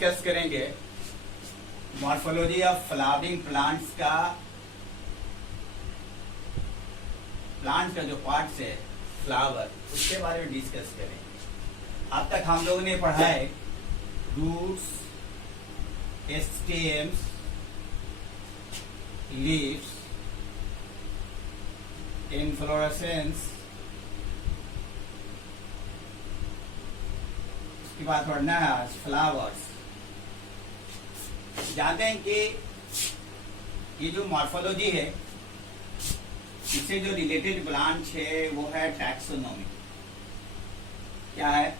Discuss करेंगे morphology of flowering plants का जो पार्ट्स है फ्लावर, उसके बारे में डिस्कस करेंगे। अब तक हम लोगों ने पढ़ा है रूट्स, स्टेम्स, लीव्स, इनफ्लोरेसेंस, उसके बाद पढ़ना है आज फ्लावर्स। जानते हैं कि ये जो मॉर्फोलॉजी है, इससे जो रिलेटेड ब्रांच है वो है टैक्सोनॉमी। क्या है?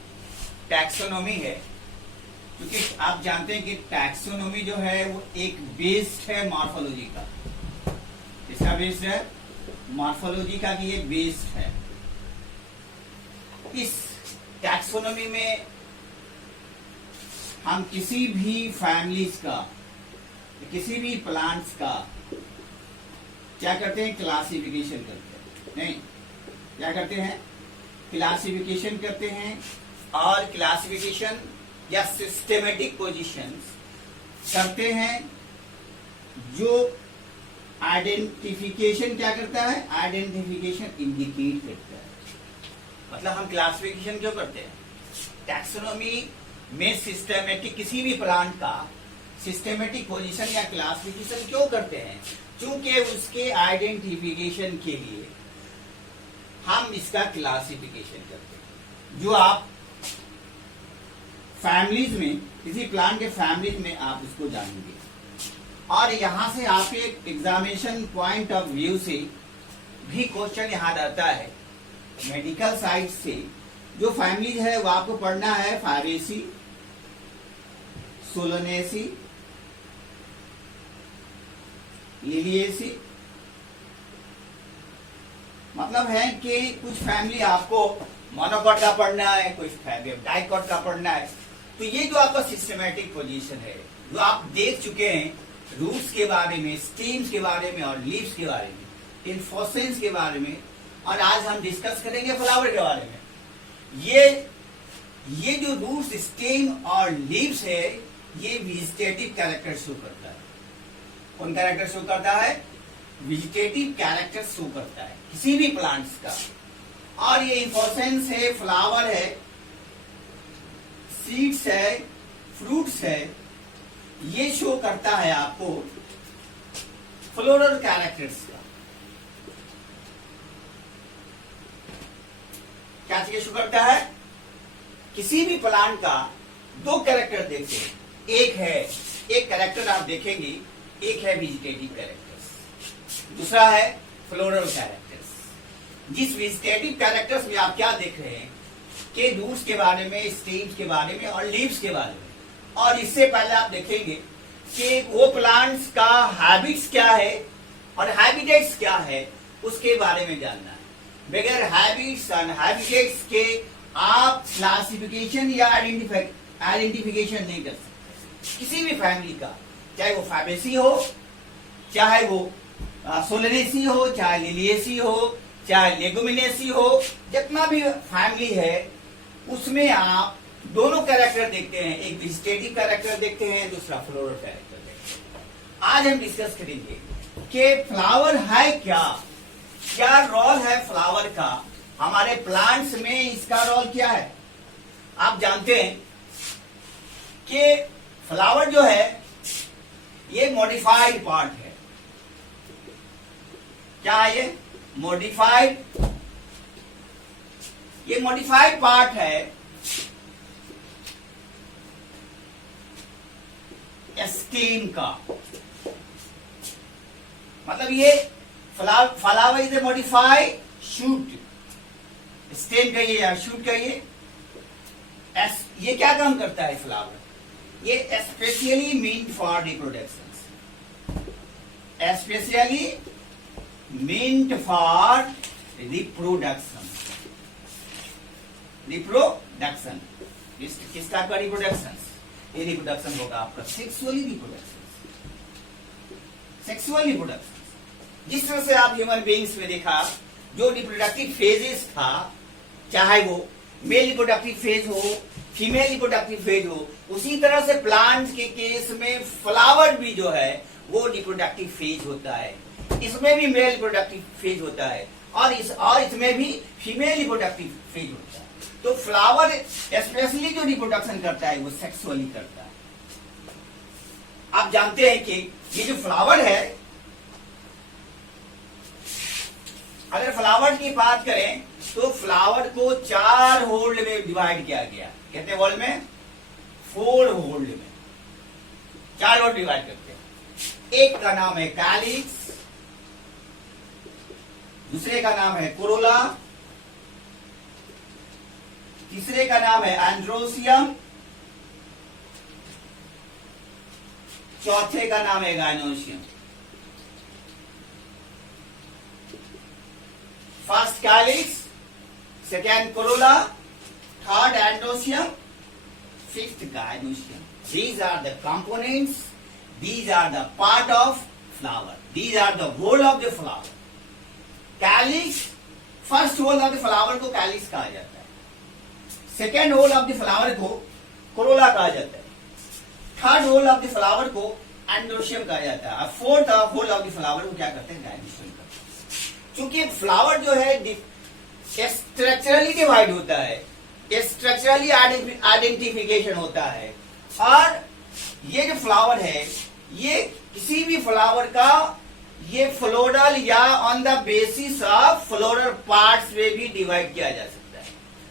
टैक्सोनॉमी है, क्योंकि आप जानते हैं कि टैक्सोनॉमी जो है वो एक बेस्ड है मॉर्फोलॉजी का। इसका बेस्ड है मॉर्फोलॉजी का, भी एक बेस्ड है। इस टैक्सोनॉमी में हम किसी भी फैमिलीज का, किसी भी प्लांट्स का क्या करते हैं? क्लासिफिकेशन करते हैं। नहीं, क्या करते हैं? क्लासिफिकेशन करते हैं। और क्लासिफिकेशन या सिस्टेमेटिक पोजीशंस करते हैं, जो आइडेंटिफिकेशन क्या करता है? आइडेंटिफिकेशन इंडिकेट करता है। मतलब हम क्लासिफिकेशन क्यों करते हैं? टैक्सोनॉमी में सिस्टेमेटिक, किसी भी प्लांट का सिस्टेमेटिक पोजीशन या क्लासिफिकेशन क्यों करते हैं? क्योंकि उसके आइडेंटिफिकेशन के लिए हम इसका क्लासिफिकेशन करते हैं। जो आप फैमिलीज में, किसी प्लांट के फैमिलीज में आप इसको जानेंगे, और यहां से आप एक एग्जामिनेशन पॉइंट ऑफ व्यू से भी क्वेश्चन यहां आता है। मेडिकल साइड से जो फैमिलीज है वो आपको पढ़ना है फारेसी, सोलोनेसी, लिलिएसी। मतलब है कि कुछ फैमिली आपको मोनोकॉट का पढ़ना है, कुछ डाइकॉट का पढ़ना है। तो ये जो आपका सिस्टमैटिक पोजीशन है, जो आप देख चुके हैं रूट्स के बारे में, स्टेम्स के बारे में, और लीव्स के बारे में, इन्फोसेंस के बारे में, और आज हम डिस्कस करेंगे फ्लावर के बारे में। ये जो रूट्स, स्टेम और लीव्स है, ये वेजिटेटिव कैरेक्टर शो करता है। कौन कैरेक्टर शो करता है? वेजिटेटिव कैरेक्टर शो करता है किसी भी प्लांट्स का। और ये इन्फोसेंस है, फ्लावर है, सीड्स है, फ्रूट्स है, ये शो करता है आपको फ्लोरल कैरेक्टर्स का। क्या चीज शो करता है? किसी भी प्लांट का दो कैरेक्टर देखते हैं। एक कैरेक्टर आप देखेंगे, एक है वेजिटेटिव कैरेक्टर्स, दूसरा है फ्लोरल कैरेक्टर्स। जिस वेजिटेटिव कैरेक्टर्स में आप क्या देख रहे हैं कि रूट्स के बारे में, स्टेम्स के बारे में, और लीव्स के बारे में। और इससे पहले आप देखेंगे कि वो प्लांट्स का हैबिट्स क्या है और हैबिटेट्स क्या है, उसके बारे में जानना है। बगैर हैबिट्स और हैबिटेट्स के आप क्लासिफिकेशन या आइडेंटिफिकेशन नहीं कर सकते किसी भी फैमिली का। चाहे वो फैबेसी हो, चाहे वो सोलेनेसी हो, चाहे लिलिएसी हो, चाहे लेगुमिनेसी हो, जितना भी फैमिली है उसमें आप दोनों कैरेक्टर देखते हैं। एक वेजिटेटिव कैरेक्टर देखते हैं, दूसरा फ्लोरल कैरेक्टर देखते हैं। आज हम डिस्कस करेंगे कि फ्लावर है क्या रोल है फ्लावर का हमारे प्लांट्स में। इसका रोल क्या है? आप जानते हैं कि फ्लावर जो है ये मॉडिफाइड पार्ट है। क्या है ये? ये मॉडिफाइड पार्ट है स्टेम का। मतलब ये flower is a modified shoot. Stem कहिए या शूट कहिए। ये क्या काम करता है फ्लावर? ये specially meant for reproduction. Specially meant for reproduction. किसका का रिप्रोडक्शन? ये रिप्रोडक्शन होगा आपका सेक्सुअली रिप्रोडक्शन। जिस तरह से आप ह्यूमन बीइंग्स में देखा, जो रिप्रोडक्टिव फेजेस था, चाहे वो मेल रिप्रोडक्टिव फेज हो फीमेल रिप्रोडक्टिव फेज हो, उसी तरह से प्लांट्स के केस में फ्लावर भी जो है वो रिप्रोडक्टिव फेज होता है। इसमें भी मेल रिप्रोडक्टिव फेज होता है और इसमें भी फीमेल रिप्रोडक्टिव फेज होता है। तो फ्लावर स्पेशली जो रिप्रोडक्शन करता है वो सेक्सुअली करता है। आप जानते हैं कि ये जो फ्लावर है, अगर फ्लावर की बात करें तो फ्लावर को 4 होल्ड में डिवाइड किया गया। कितने होल्ड में? 4 होल्ड में 4 होल्ड डिवाइड करते हैं। एक का नाम है कैलिक्स, दूसरे का नाम है कोरोला, तीसरे का नाम है एंड्रोसियम, चौथे का नाम है gynoecium. First calyx, second Corolla, third androecium, fifth gynoecium. These are the components, these are the part of flower, these are the whole of the flower. Calyx, first whole of the flower को calyx कहा जाता है, second whole of the flower को corolla कहा जाता है, third whole of the flower को androecium कहा जाता है और fourth whole of the flower को क्या करते हैं? गाइनोसियम करते हैं। क्योंकि फ्लावर जो है स्ट्रक्चरली डिवाइड होता है, स्ट्रक्चरली आइडेंटिफिकेशन होता है और ये जो फ्लावर है ये किसी भी फ्लावर का ये फ्लोरल या on the basis of floral parts में भी डिवाइड किया जा सकता है।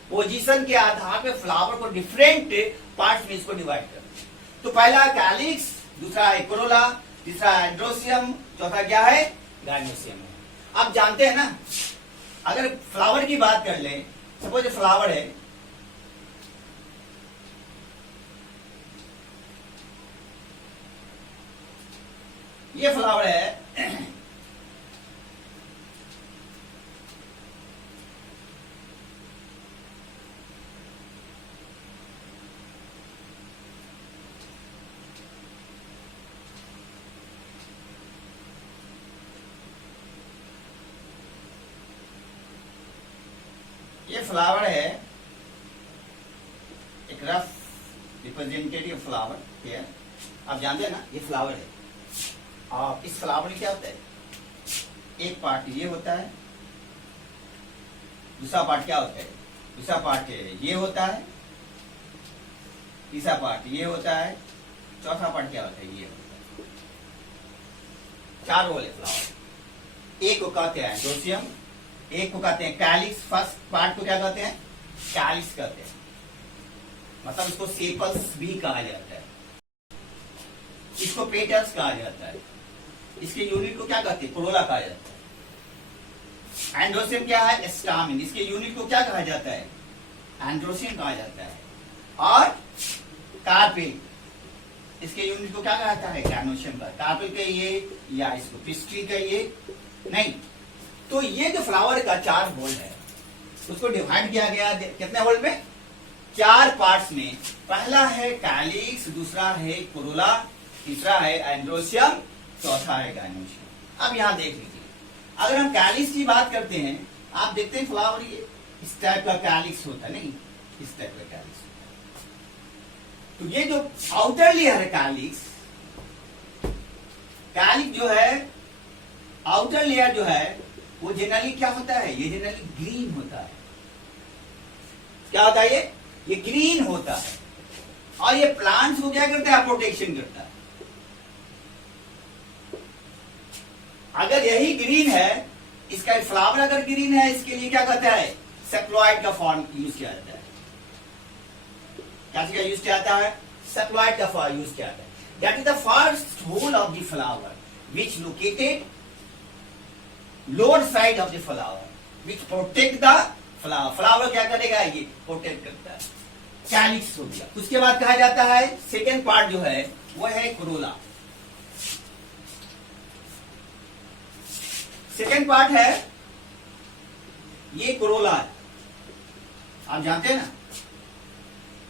पोजीशन के आधार पे फ्लावर को डिफरेंट पार्ट्स में इसको डिवाइड करते हैं। तो पहला कैलिक्स, दूसरा है कोरोला, तीसरा एंड्रोसियम, चौथा क्या है? गाइनोसियम है। आप जानते हैं ना, अगर फ्लावर की बात कर लें, सपोज फ्लावर है, ये फ्लावर है, ये फ्लावर है, एक रफ रिप्रेजेंटेटिव फ्लावर है। आप जानते हैं ना ये फ्लावर है और इस फ्लावर में क्या होता है? एक पार्ट ये होता है, दूसरा पार्ट क्या होता है? दूसरा पार्ट ये होता है, तीसरा पार्ट ये होता है, चौथा पार्ट क्या होता है? ये होता है। 4 होल है फ्लावर। एक को कहते हैं एंड्रोसियम, एक को कहते हैं कैलिक्स, फर्स्ट पार्ट को क्या कहते हैं? कैलिक्स कहते हैं, मतलब इसको सेपल्स भी कहा जाता है, इसको पेटल्स कहा जाता है, इसके यूनिट को क्या कहते हैं? कोरोला कहा जाता है। एंड्रोसियम क्या है? स्टामिन, इसके यूनिट को क्या कहा जाता है? एंड्रोसियम कहा जाता है। और कार्पेल, इसके यूनिट को क्या कहता है? गाइनोसियम का। कार्पेल का ये या इसको पिस्ट्री का ये नहीं। तो ये जो फ्लावर का 4 होल है उसको डिवाइड किया गया कितने होल में? 4 पार्ट्स में। पहला है कैलिक्स, दूसरा है कोरोला, तीसरा है एंड्रोसियम, चौथा है गाइनोसियम। अब यहां देख लीजिए, अगर हम कैलिक्स की बात करते हैं, आप देखते हैं फ्लावर ये इस टाइप का कैलिक्स होता है, नहीं इस टाइप का कैलिक्स होता है। तो ये जो आउटर लेयर है कैलिक्स जो है, आउटर लेयर जो है वो जनरली क्या होता है? ये जनरली ग्रीन होता है। क्या होता है? ये ग्रीन होता है और ये प्लांट्स को क्या करता है? प्रोटेक्शन करता है। अगर यही ग्रीन है, इसका फ्लावर अगर ग्रीन है, इसके लिए क्या कहता है? सेप्लॉइड का फॉर्म यूज किया जाता है। क्या चीज का यूज किया जाता है? सेप्लॉइड का फॉर्म यूज किया जाता है। That is the first whole of the flower which located lower side of the flower which protect the flower. Flower क्या करेगा? ये प्रोटेक्ट करता है। कैलिक्स हो गया। उसके बाद कहा जाता है सेकेंड पार्ट जो है वो है कोरोला। सेकेंड पार्ट है ये कोरोला है। आप जानते हैं ना,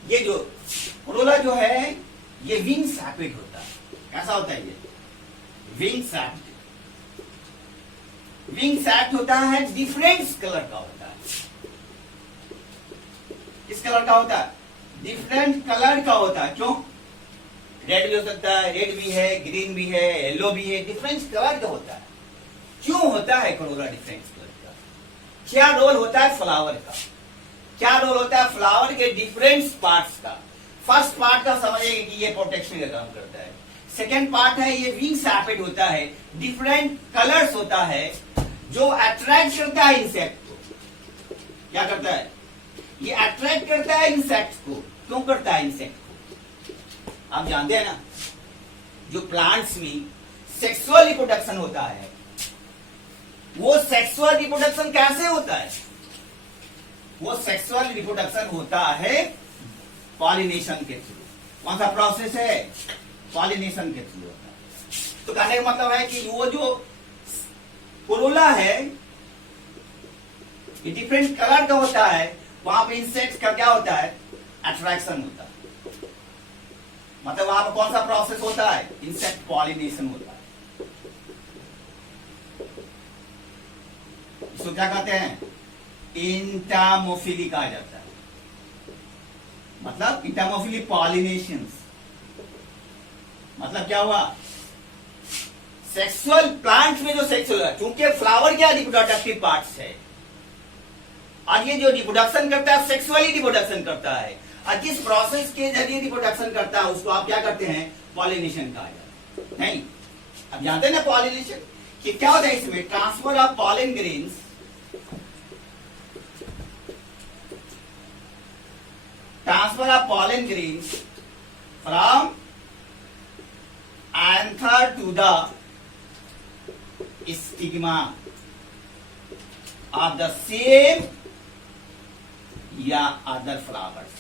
ये जो कोरोला जो है ये विंग सैपेट होता है। कैसा होता है? ये विंग सैप्ट। विंग सैप्ट होता है, डिफरेंट कलर का होता है। किस कलर का होता है? डिफरेंट कलर का होता है। क्यों? रेड भी हो सकता है, रेड भी है, ग्रीन भी है, येलो भी है, डिफरेंट कलर का होता है। क्यों होता है कोरोला डिफरेंट कलर का? क्या रोल होता है फ्लावर का? क्या रोल होता है फ्लावर के डिफरेंट पार्ट्स का? फर्स्ट पार्ट का समझेंगे कि ये प्रोटेक्शन का काम करता है। सेकेंड पार्ट है ये विंग सैपेट होता है, डिफरेंट कलर्स होता है जो अट्रैक्ट करता है इंसेक्ट को। क्या करता है? ये अट्रैक्ट करता है इंसेक्ट को। क्यों करता है इंसेक्ट को? आप जानते हैं ना, जो प्लांट्स में सेक्सुअल रिप्रोडक्शन होता है, वो सेक्सुअल रिप्रोडक्शन कैसे होता है? वो सेक्सुअल रिप्रोडक्शन होता है पॉलिनेशन के थ्रू। कौन सा प्रोसेस है? पॉलिनेशन के थ्रू होता है। तो कहने का मतलब है कि वो जो कोरोला है ये डिफरेंट कलर का होता है, वहां पे इंसेक्ट का क्या होता है? अट्रैक्शन होता है। मतलब वहां पर कौन सा प्रोसेस होता है? इंसेक्ट पॉलिनेशन होता है। इसको क्या कहते हैं? इंटामोफिली कहा जाता है। मतलब इंटामोफिली पॉलिनेशन। मतलब क्या हुआ? सेक्सुअल प्लांट में जो सेक्सुअल है, क्योंकि फ्लावर क्या रिप्रोडक्टिव पार्ट्स है, और ये जो रिप्रोडक्शन करता है सेक्सुअली रिप्रोडक्शन करता है, और जिस प्रोसेस के जरिए रिप्रोडक्शन करता है उसको आप क्या करते हैं? पॉलिनेशन कहा जाता है। नहीं, अब जानते हैं ना पॉलिनेशन कि क्या होता है? इसमें transfer of pollen grains from anther to the stigma of the same या अदर फ्लावर्स।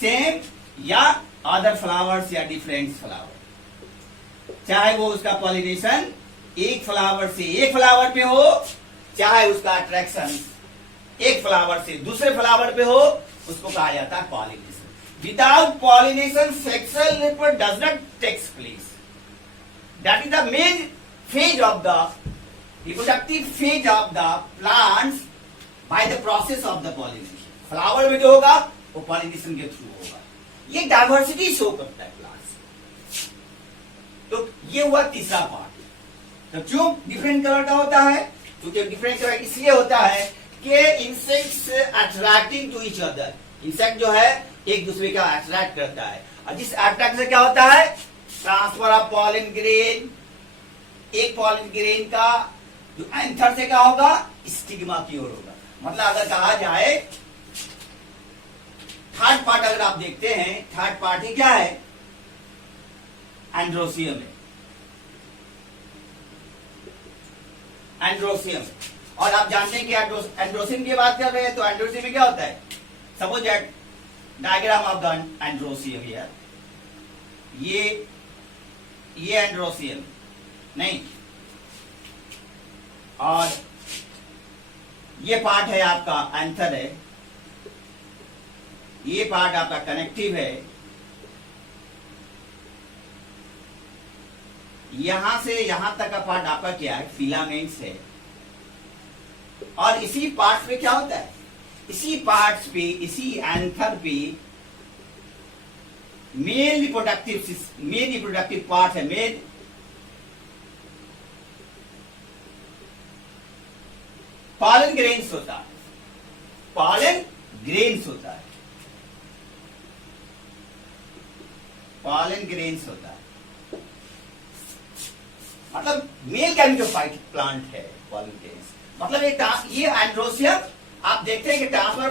सेम या अदर फ्लावर्स या डिफरेंट फ्लावर, चाहे वो उसका पॉलिनेशन एक फ्लावर से एक फ्लावर पे हो, चाहे उसका अट्रैक्शन एक फ्लावर से दूसरे फ्लावर पे हो, उसको कहा जाता है pollination. Without pollination sexual reproduction does not takes place. That is the main phase of the reproductive phase of the plants by the process of the pollination. Flower में जो होगा वो पॉलिनेशन के थ्रू होगा। ये डाइवर्सिटी शो करता है plants. तो ये हुआ तीसरा पार्ट। तो क्यों डिफरेंट कलर का होता है? क्योंकि डिफरेंट कलर इसलिए होता है कि insects attracting to each other. Insect जो है एक दूसरे का अट्रैक्ट करता है, और जिस अट्रैक्ट से क्या होता है? Transfer of pollen grain. एक पॉलन ग्रेन का जो एंथर से क्या होगा? स्टिग्मा की ओर होगा। मतलब अगर कहा जाए थर्ड पार्ट अगर आप देखते हैं, थर्ड पार्ट ही क्या है? एंड्रोसियम है। एंड्रोसियम। और आप जानते हैं कि एंड्रोसियम की बात कर रहे हैं, तो एंड्रोसियम में क्या होता है? Suppose that diagram of the androecium here. ये एंड्रोसियम नहीं, और ये पार्ट है आपका एंथर है, ये पार्ट आपका कनेक्टिव है, यहां से यहां तक का पार्ट आपका क्या है? फिलामेंट्स है। और इसी पार्ट पे क्या होता है? इसी पार्ट्स पे, इसी एंथर पे मेल रिप्रोडक्टिव पार्ट है। मेल पॉलन ग्रेन्स होता है। पॉलन ग्रेन्स होता है। पॉलन ग्रेन्स होता है। मतलब मेल कैमिटोफाइट प्लांट है पॉलन ग्रेन्स। मतलब ये एंड्रोसियम आप देखते हैं कि transfer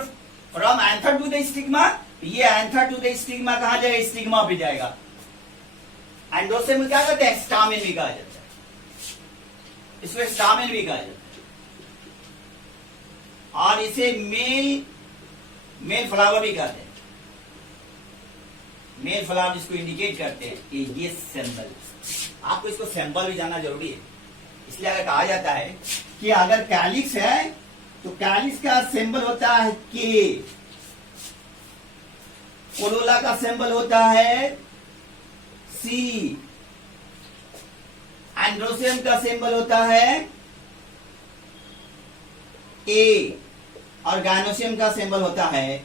from anther to the stigma. ये एंथर टू द स्टिग्मा कहा जाएगा? स्टिग्मा पे जाएगा। एंड्रोसियम क्या कहते हैं? स्टामेन भी कहा जाता है। इसको स्टामेन भी कहा जाता है। और इसे मेल फ्लावर भी कहते हैं। मेल फ्लावर जिसको इंडिकेट करते हैं ये सिंबल। आपको इसको सिंबल भी जानना जरूरी है। इसलिए अगर कहा जाता है कि अगर कैलिक्स है तो कैलिक्स का सिंबल होता है के, कोरोला का सिंबल होता है सी, एंड्रोसियम का सिंबल होता है ए, और गायनोसियम का सिंबल होता है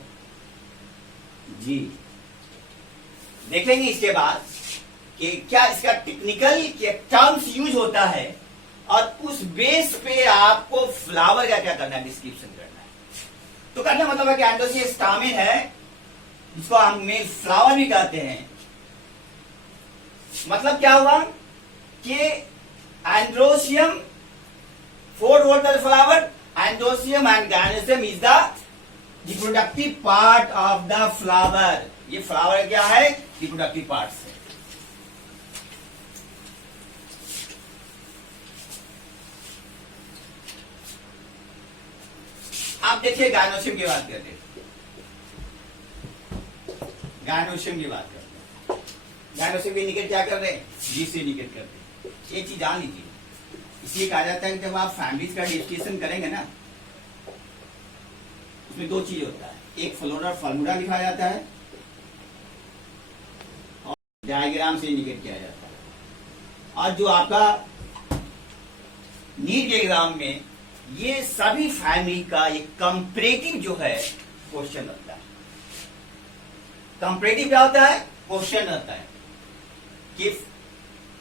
जी देखेंगे इसके बाद कि क्या इसका टेक्निकल टर्म्स यूज होता है और उस बेस पे आपको फ्लावर का क्या करना है, डिस्क्रिप्शन करना है। तो करना मतलब है कि एंड्रोसियम स्टामेन है, जिसको हम मेल फ्लावर भी कहते हैं। मतलब क्या हुआ कि एंड्रोसियम 4 वोल्टल flower, androecium and gynoecium is the reproductive part of the flower. ये फ्लावर क्या है, रिप्रोडक्टिव पार्ट है। आप देखिए गायनोसियम की बात करते हैं, गायनोसियम की बात करते हैं। गायनोसियम की निकट क्या कर रहे हैं, जी से निकट करते हैं। एक चीज जान लीजिए, इसलिए कहा जाता है कि जब आप फैमिलीज का डिस्कशन करेंगे ना, उसमें 2 चीज होता है, एक फ्लोरा फार्मूला लिखा जाता है और डायग्राम से निकट किया जाता है। और जो आपका नीट एग्जाम में ये सभी फैमिली का एक कंपैरेटिव जो है क्वेश्चन होता है। कंपैरेटिव क्या होता है, क्वेश्चन होता है कि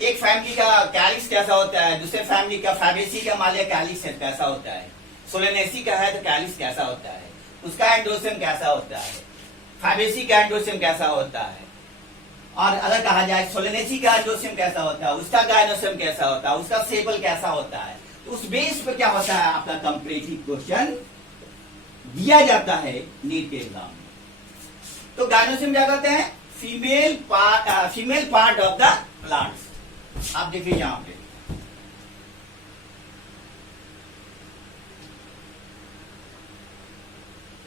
एक फैमिली का कैलिक्स कैसा होता है, दूसरे फैमिली का फैबेसी का मान लिया कैलिक्स कैसा होता है, सोलेनेसी का है तो कैलिक्स कैसा होता है, उसका एंडोसियम कैसा होता है, फैबेसी का एंडोसियम कैसा होता है, और अगर कहा जाए सोलेनेसी का एंडोसियम कैसा होता है, उसका गायनोसियम कैसा होता है, उसका सेबल कैसा होता है। तो उस बेस पर क्या होता है, आपका कंपैरेटिव क्वेश्चन दिया जाता है नीट के एग्जाम में। तो गायनोसियम क्या कहते हैं, female part of the plants. आप देखिए यहां पे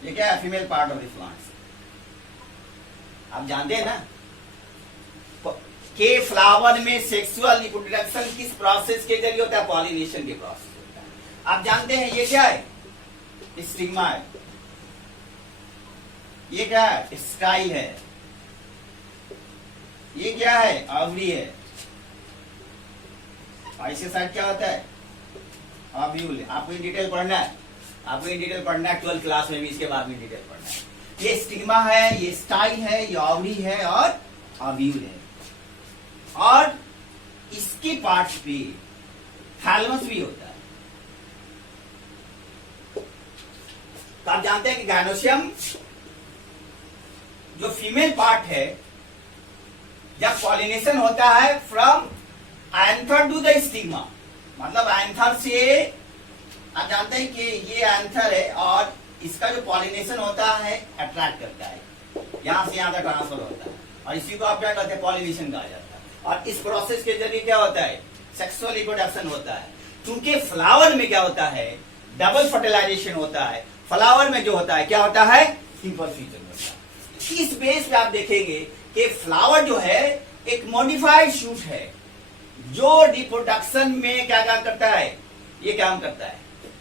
ये क्या है, female part of the plants. आप जानते हैं ना के फ्लावर में सेक्सुअल रिप्रोडक्शन किस प्रोसेस के जरिए होता है, पॉलिनेशन के प्रोसेस होता है। आप जानते हैं ये क्या है, स्टिग्मा है, ये क्या है, स्काई है, ये क्या है, ऑवरी है, ऐसे साइड क्या होता है, ऑव्यूल। आपको इन डिटेल पढ़ना है, आपको इन डिटेल पढ़ना है 12th क्लास में भी, इसके बाद में डिटेल पढ़ना है। ये स्टिग्मा है, ये स्टाइल है, ये ऑवरी है और ऑव्यूल है। और इसके पार्ट्स पे थैलमस भी होता है। तो आप जानते हैं कि गायनोसियम जो फीमेल पार्ट है, जब पॉलिनेशन होता है from anther to the stigma, मतलब एंथर से आप जानते हैं कि ये एंथर है और इसका जो पॉलिनेशन होता है अट्रैक्ट करता है, यहां से यहां तक ट्रांसफर होता है और इसी को आप क्या कहते हैं, पॉलिनेशन कहा जाता है। और इस प्रोसेस के जरिए क्या होता है, सेक्सुअल रिप्रोडक्शन होता है। क्योंकि फ्लावर में क्या होता है, डबल फर्टिलाइजेशन होता है। फ्लावर में जो होता है क्या होता है, सिंपल फ्यूजन होता है। इस बेस पे आप देखेंगे कि फ्लावर जो है एक मॉडिफाइड शूट है, जो रिप्रोडक्शन में क्या काम करता है, ये काम करता है।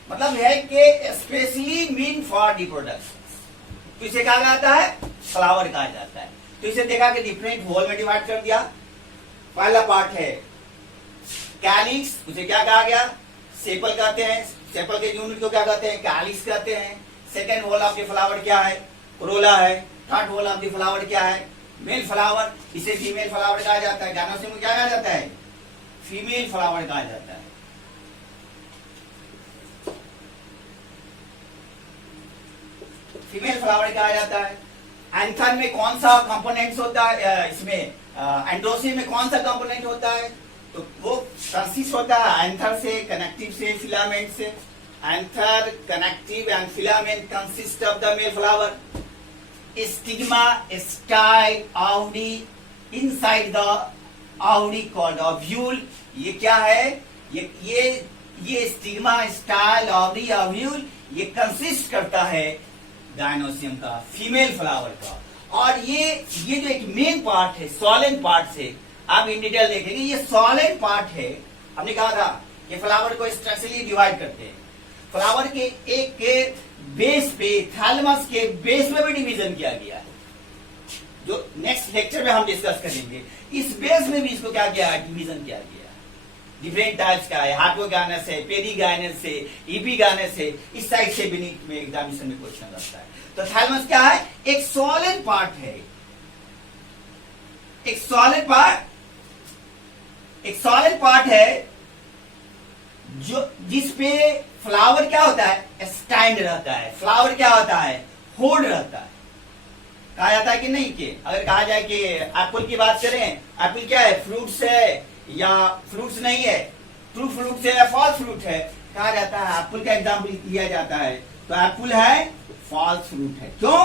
मतलब है कि स्पेशली मीन फॉर रिप्रोडक्शन। तो इसे कहा जाता है, फ्लावर कहा जाता है। तो इसे देखा कि डिफरेंट होल में डिवाइड कर दिया। पहला पार्ट है कैलिक्स, उसे क्या कहा गया, सेपल कहते हैं। सेपल के यूनिट को क्या कहते हैं, कैलिक्स कहते हैं। Second whole of the flower क्या है, कोरोला है। Third whole of the flower क्या है, मेल फ्लावर। इसे फीमेल फ्लावर कहा जाता है। गायनोसियम को क्या कहा जाता है, फीमेल फ्लावर कहा जाता है। फीमेल फ्लावर कहा जाता है। एंथर में कौन सा कंपोनेंट्स होता है, इसमें एंड्रोसियम में कौन सा कंपोनेंट होता है, तो वो कंसिस्ट होता है एंथर से, कनेक्टिव से, फिलामेंट से। Anther, connective and filament consist of the male flower. Stigma, style, ovary, inside the ovary called ovule. ये क्या है, ये स्टिग्मा, स्टाइल, ऑवरी, ओव्यूल ये कंसिस्ट करता है गायनोसियम का, फीमेल फ्लावर का। और ये जो एक मेन पार्ट है, सॉलिड पार्ट से आप इन डिटेल देखेंगे, ये सॉलिड पार्ट है। हमने कहा था ये फ्लावर को स्ट्रक्चरली डिवाइड करते हैं। फ्लावर के एक के बेस पे, थैलमस के बेस में भी डिवीजन किया गया है, जो नेक्स्ट लेक्चर में हम डिस्कस करेंगे। इस बेस में भी इसको क्या किया है, डिवीजन किया गया। डिफरेंट टाइप्स का है, हार्टोगाइनस है, पेरीगाइनस है, ईपीगाइनस है। इस साइड से भी में एग्जामिनेशन में क्वेश्चन आता है। तो थैलेमस क्या है? एक सॉलिड पार्ट है, एक सॉलिड पार्ट है जो जिसपे फ्लावर क्या होता है? स्टैंड रहता है। फ्लावर क्या होता है? होल्ड रहता है। कहा जाता है कि नहीं कि अगर कहा जाए कि एप्पल की बात करें, एप्पल क्या है? फ्रूट्स है या फ्रूट्स नहीं है? ट्रू फ्रूट्स है या फॉल्स फ्रूट है? कहा जाता है, एप्पल का एग्जाम्पल दिया जाता है, तो एप्पल है फॉल्स फ्रूट है। क्यों?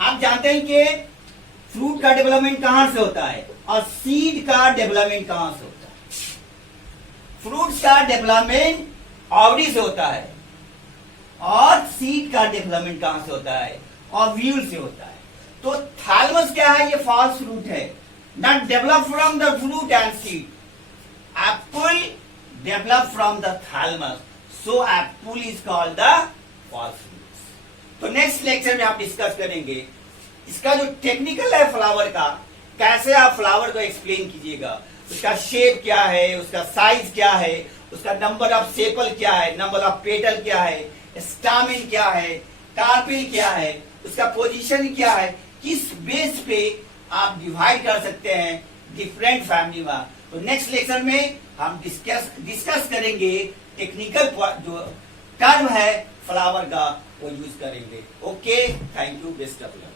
आप जानते हैं कि फ्रूट का डेवलपमेंट कहां से होता है और सीड का डेवलपमेंट कहां से होता है? फ्रूट्स का डेवलपमेंट ऑवरी से होता है और सीड का डेवलपमेंट कहां से होता है? ओव्यूल से होता है। तो थैलेमस क्या है? ये फॉल्स फ्रूट है, not develop from the fruit and seed. Apple develop from the thalamus, so apple is called the false fruit. तो नेक्स्ट लेक्चर में आप डिस्कस करेंगे इसका जो टेक्निकल है फ्लावर का, कैसे आप फ्लावर को एक्सप्लेन कीजिएगा, उसका शेप क्या है, उसका साइज क्या है, उसका नंबर ऑफ सेपल क्या है, नंबर ऑफ पेटल क्या है, स्टामिन क्या है, कार्पिल क्या है, उसका पोजीशन क्या है, किस बेस पे आप डिवाइड कर सकते हैं डिफरेंट फैमिली में। तो नेक्स्ट लेक्चर में हम डिस्कस करेंगे टेक्निकल जो टर्म है फ्लावर का, वो यूज करेंगे। Okay, thank you, best of luck.